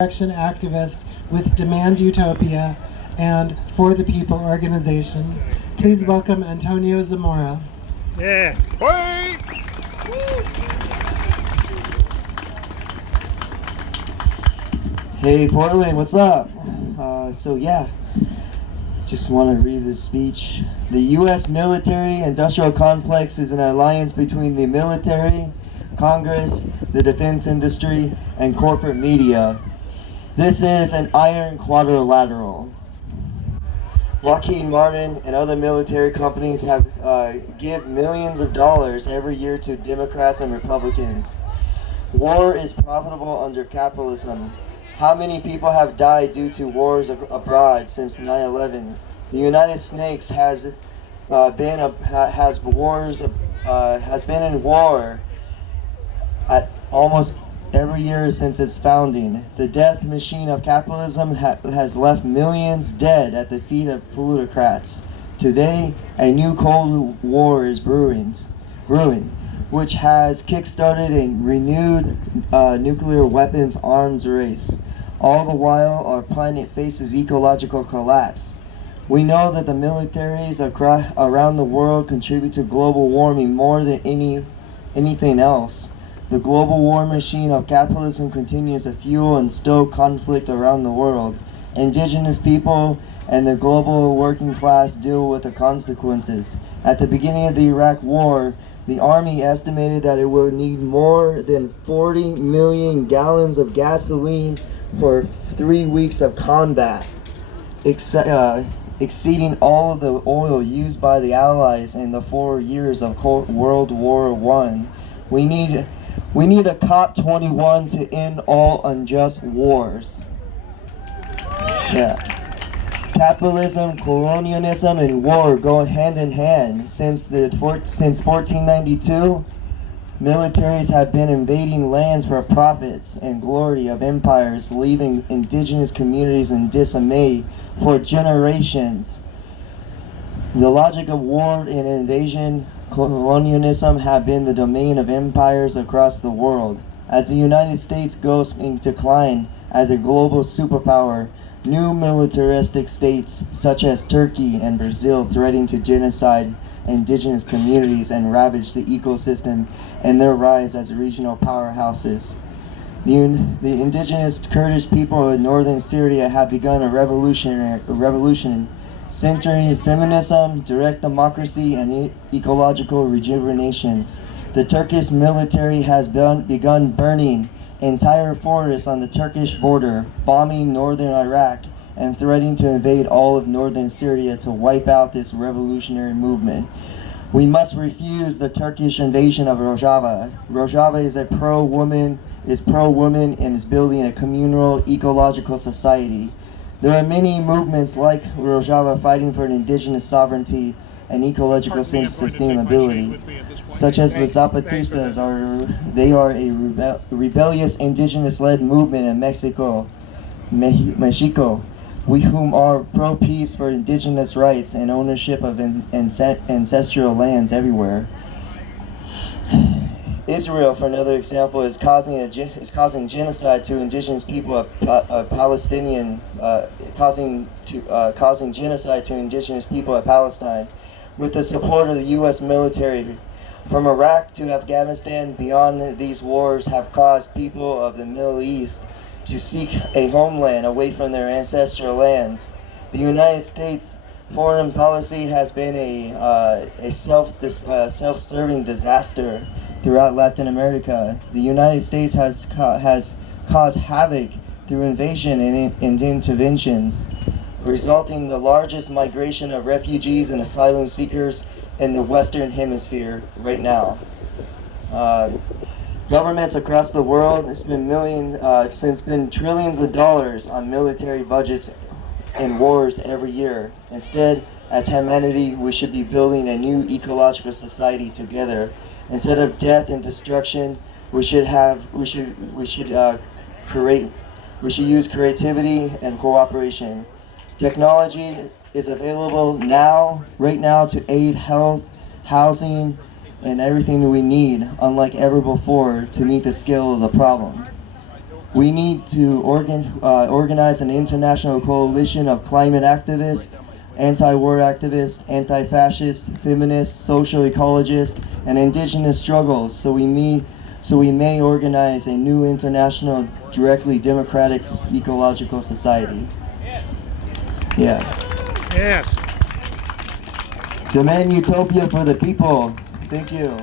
Action activist with Demand Utopia and For the People organization. Please welcome Antonio Zamora. Yeah. Wait! Hey Portland, what's up? Just want to read this speech. The U.S. military-industrial complex is an alliance between the military, Congress, the defense industry, and corporate media. This is an iron quadrilateral. Lockheed Martin and other military companies have give millions of dollars every year to Democrats and Republicans. War is profitable under capitalism. How many people have died due to wars abroad since 9/11? The United States has been in war at almost every year since its founding. The death machine of capitalism has left millions dead at the feet of plutocrats. Today, a new Cold War is brewing, which has kick-started a renewed nuclear weapons arms race. All the while, our planet faces ecological collapse. We know that the militaries around the world contribute to global warming more than anything else. The global war machine of capitalism continues to fuel and stoke conflict around the world. Indigenous people and the global working class deal with the consequences. At the beginning of the Iraq War, the Army estimated that it would need more than 40 million gallons of gasoline for 3 weeks of combat, exceeding all of the oil used by the Allies in the 4 years of World War I. We need a COP21 to end all unjust wars. Yeah. Capitalism, colonialism, and war go hand in hand. Since 1492, militaries have been invading lands for profits and glory of empires, leaving indigenous communities in dismay for generations. The logic of war and invasion, colonialism have been the domain of empires across the world. As the United States goes in decline as a global superpower, new militaristic states such as Turkey and Brazil threaten to genocide indigenous communities and ravage the ecosystem and their rise as regional powerhouses. The indigenous Kurdish people in northern Syria have begun a revolution centering feminism, direct democracy, and ecological rejuvenation. The Turkish military has begun burning entire forests on the Turkish border, bombing northern Iraq, and threatening to invade all of northern Syria to wipe out this revolutionary movement. We must refuse the Turkish invasion of Rojava. Rojava is pro-woman and is building a communal ecological society. There are many movements like Rojava fighting for indigenous sovereignty and ecological sustainability, such as the Zapatistas. They are a rebellious indigenous-led movement in Mexico, we whom are pro-peace for indigenous rights and ownership of ancestral lands everywhere. Israel, for another example, is causing genocide to indigenous people of causing genocide to indigenous people of Palestine, with the support of the U.S. military. From Iraq to Afghanistan, beyond these wars have caused people of the Middle East to seek a homeland away from their ancestral lands. The United States foreign policy has been a self-serving disaster throughout Latin America. The United States has caused havoc through invasion and interventions, resulting in the largest migration of refugees and asylum seekers in the Western Hemisphere right now. Governments across the world spend trillions of dollars on military budgets and wars every year. Instead, as humanity, we should be building a new ecological society together. Instead of death and destruction, we should use creativity and cooperation. Technology is available right now to aid health, housing, and everything we need, unlike ever before, to meet the scale of the problem. We need to organize an international coalition of climate activists, anti-war activists, anti-fascists, feminists, social ecologists, and indigenous struggles, so we may organize a new international, directly democratic ecological society. Yeah. Yes. Demand utopia for the people. Thank you.